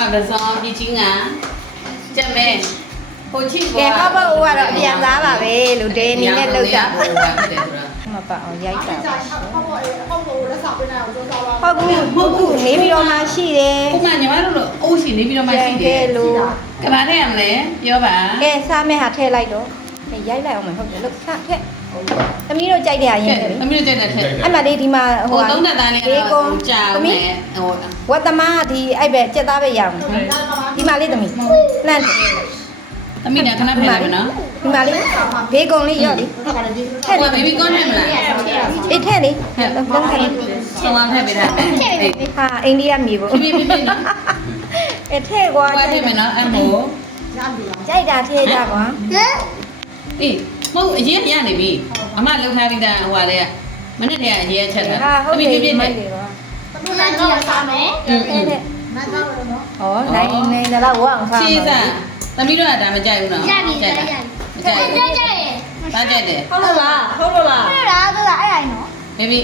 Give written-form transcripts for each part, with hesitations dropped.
မှပစောဒီချင်းကကြက်မဲဟိုချစ် ကဲဟုတ်ပါဦးကတော့အပြန်သားပါပဲလူတေးအနေနဲ့လောက်ကြ ဟိုပါဖြစ်တယ်ဆိုတာ မပါအောင်ရိုက်တာ ဟုတ်ကိုလက်ဆောင်ပေးနေအောင်ကြိုးစားပါ ဟုတ်ဘူးနေပြီးတော့မှရှိတယ် ဥမာညီမတို့လို့အိုးရှင်နေပြီးတော့မှရှိတယ် လို့ ကဘာထဲရမလဲပြောပါ ကဲစားမဲ့ဟာထည့်လိုက်တော့ရိုက်လိုက်အောင်မယ်ဟုတ်တယ်လို့ထက်သမီးတို့ကြိုက်တဲ့အရင်ပဲ သမီးတို့ကြက်တဲ့ထက် အဲ့မှာလေးဒီမှာ ဟိုသုံးသက်သားလေးကတော့ကြာအောင်မယ်ဟို ဝတ်သမားဒီအဲ့ပဲစက်သားပဲရအောင်ဒီမှာလေးသမီးလှမ်း သမီးကခဏဖယ်လိုက်မယ်နော် ဒီမှာလေးဘေးကုံလေးရော့လေ ဟိုဘေဘီကွန်ထည့်မလား အေးထည့်လေလုံးထည့်လေ ဆောင်းထည့်ပေးထားမယ်အေး ဟာအိန္ဒိယမြေပေါ့ ပြပြနော် အေးထည့်ကွာ ကွာထည့်မယ်နော်အမို့ ကြိုက်တာထည့်ကြကွာ အေးမဟုတ်အရင်ရနေပြီအမလှုပ်ထားပြီးသားဟိုဟာတဲ့မနေ့တည်းကအရင်ချက်တာ ဟာဟုတ်တယ် ပြ မို ပြ က်တယ်ကွာ ဘုရားကြီးစားမယ် อืม တဲ့ မတ်တော့လို့နော် ဟောနိုင်တော့ဝအောင်ထား ရှင်းစားသမီးတို့ကဒါမကြိုက်ဘူးနော် ရပြီရပြီ ကြိုက် ကြိုက်ကြိုက် တာကြိုက်တယ် ဟုတ်လို့လားဟုတ်လို့လား အဲ့ဒါတော့အဲ့ဒါနော် ဘေဘီ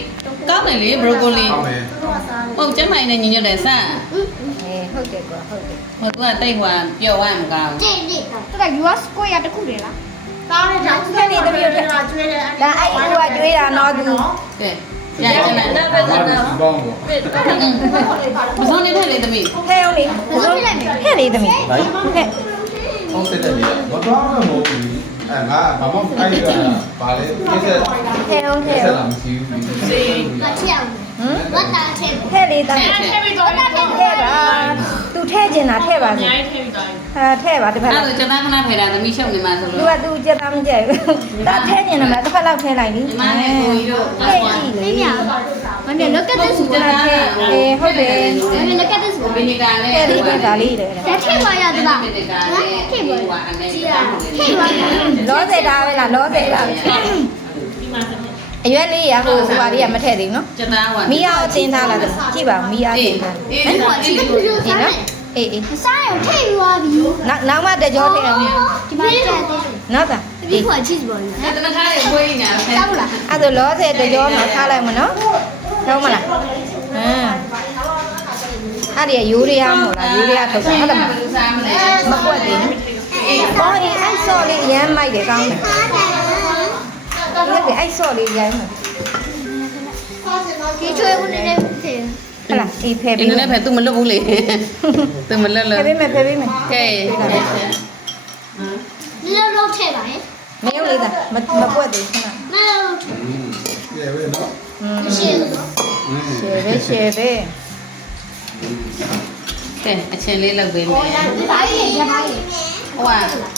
ကောင်းတယ်လေဘရိုကိုလီ ဟုတ်တယ် တော့စားတယ် ဟုတ်ကျမင်းနဲ့ညီညွတ်တယ်စမ်း အေးဟုတ်တယ်ကွာဟုတ်တယ် ဟိုသူကတိတ်ဟွာပျော်ဝမ်းမကောင်း ကြိတ်ကြိတ်တော့ US square တခုလေလား တားနေတာကျွေးတယ်ကျွေးတယ် ဒါအဲ့ဟိုကကျွေးတာနော်သူ ကဲကြိုက်တယ်လား ဘာလို့ဘောင်းပေါ့ မစောနေတယ်လေသမီး ထဲအောင်လေထဲလေသမီးထဲ ဟုတ်တယ်လေမတော်တော့မဟုတ်ဘူးအဲငါဘာမှအဲ့ဒီကဘာလဲပြည့်စက် ထဲအောင် ပြ ထဲ ည့်စက် အောင် လာမရှိဘူး မချအောင် ဟမ် ဝတ်တာချေ ထဲလေသမီး ထဲပြီးတော့တာထဲ ထဲပါသူထဲကျင်တာထဲပါစေဟာထဲပါတစ်ဖက် အဲ့ လောက် ဒါကျမခဏဖယ်တာသမီးရှုပ်နေမှာဆို သူ လို့ ကသူကြက်သားမကြိုက်ဘူးဒါထဲကျင်တယ်မလားတစ်ဖက်လောက်ထဲလိုက်လေ ညီမနဲ့ကိုကြီးတို့ ထဲကြည့်လေ မမြမမြ look at this ကျန်တာထဲအေးဟုတ်တယ် မမြ look at this ဘယ်နေကလဲ ထဲလေးပြတာလေးတယ် ဒါထဲပါရသလား ဘယ်နေကလဲထိပ်ပါအနေနဲ့ ထဲပါရ လောစေတာပဲလားလောစေတာအရွက်လေးရဟိုဟိုပါလေးကမထည့်သေးဘူးနော် ကျသားဟွာ မီးအားတင်ထားလားကြည့်ပါဦးမီးအားတင်ထား အေး အဲ့တော့ချီတူတူ ဒီ စား နော်အေးအေး စားရထိတ်သွားပြီ နောက်မှတကြောထည့်အောင် ဒီမှာတက်တယ် နော်သာ ဒီခွာချစ်ပေါ်ရ အဲ့တနခါလေးကိုင်းနေတာဖယ် စားဘူးလား အဲ့ဒါလောစေတကြောမှာထားလိုက်မနော်ဟုတ်မလားအဲ့ဒီရိုးရမို့လားရိုးရထုတ်တာဟုတ်တယ်မ စားမလဲ မပွက်သေးဘူးအော်အေးအဲ့ဆော့လေးရမ်းမိုက်တယ်ကောင်းတယ်ဒီအဲ့ဆော့လေးရမ်းတယ် ဒီချွေးဦးနေနေဖြစ် ဟလာအေးဖယ် ဒီ ပေး နေ့ဖယ် तू မလွတ်ဘူးလေ तू မလွတ်လို့ ဖယ်ပေးမယ်ဖယ်ပေးမယ် ကဲ ဒီလိုလုပ်ထည့်ပါရဲ့ မရုပ်လေးသာမပွက်သေးဘူးခဏ မလုပ်ထည့် ပြည့်ပဲနော် မရှိဘူး ရှယ်ပဲ ကဲအချင်းလေးလောက်ပေးမယ် ဘာကြီးရပါရဲ့ ဟိုက